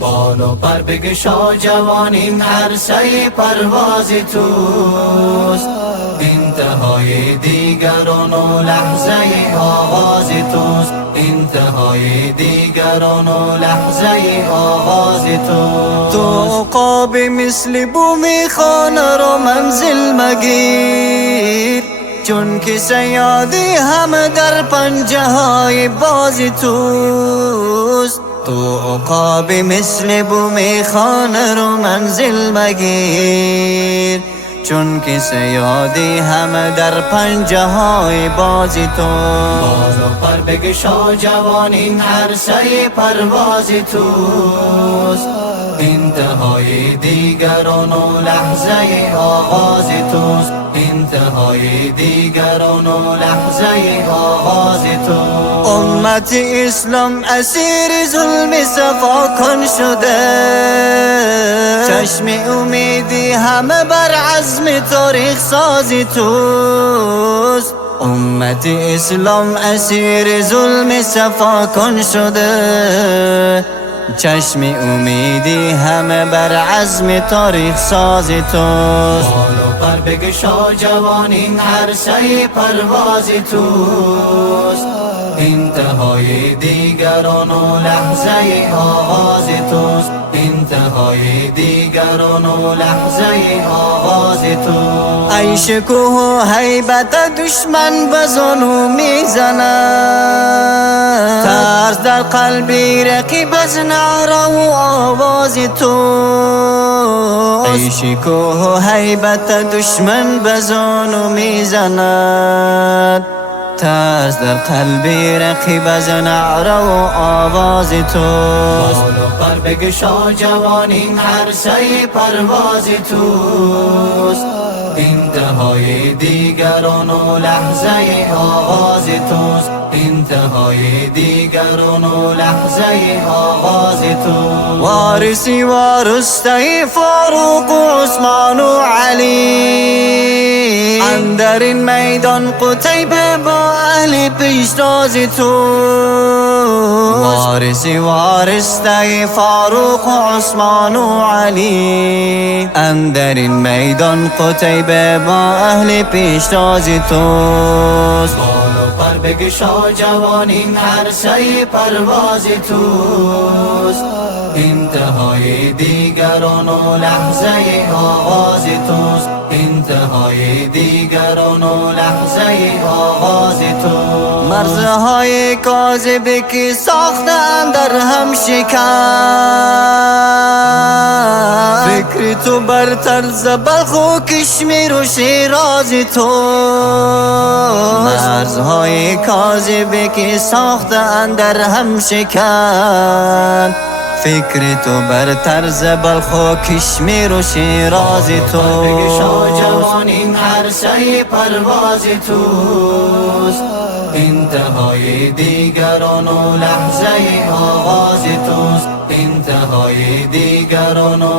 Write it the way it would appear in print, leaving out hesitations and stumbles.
بال و پر بگشا جوان، این عرصه پرواز توست. انتهای دیگران و لحظه آغاز توست. انتهای دیگران و لحظه آغاز توست. تو عقاب مثل بومی خانه رو منزل مگیر، چون که صیادی همه در پنجه های باز توست. تو عقاب مثل بومی خانه رو منزل مگیر، چون که صیادی همه در پنجه های باز توست. بال و پر بگشا جوان، این عرصه پرواز توست. انتهای دیگران و لحظه آغاز توست. انتهای دیگران و لحظه آغاز توست. امت اسلام اسیر ظلم صفاکن شده، چشم امیدی همه بر عزم تاریخ ساز توست. امت اسلام اسیر ظلم صفاکن شده، چشم امیدی همه بر عزم تاریخ ساز توست. بال و پر بگشا جوان، این عرصه پرواز توست. انتهای دیگران و لحظه آغاز توست. انتهای دیگران و لحظه آغاز توست. ای شکوه و هیبت دشمن بزنو میزند، ترس در قلبی رقیب از نعره و آواز توست. ای شکوه و هیبت دشمن بزنو میزند، ترس در قلبی رقیب از نعره و آواز توست. بال و پر بگشا جوان، این عرصه پرواز توست. انتهای دیگران و لحظه آغاز توست. انتهای دیگران و لحظه آغاز توست. وارثی وارسته فاروق و عثمان و علی، اندر این میدان قتیبه با اهل پیشتاز توست. وارثی وارسته فاروق و عثمان و علی، اندر این میدان قتیبه با اهل پیشتاز توست. بال و پر بگشا جوان، این عرصه پرواز توست. انتهای دیگران و لحظه آغاز توست. انتهای دیگران و لحظه آغاز توست. مرزهای کاذبی که ساختن در هم شکن، فکر تو برتر ز بلخ و کشمیر و شیراز توست. مرزهای کاذبی که ساختن در هم شکن، فکر تو برتر ز بلخ و کشمیر و شیراز بگشا توست. جوان، این عرصه پرواز توست. انتهای دیگران و لحظه آغاز توست. انتهای دیگران و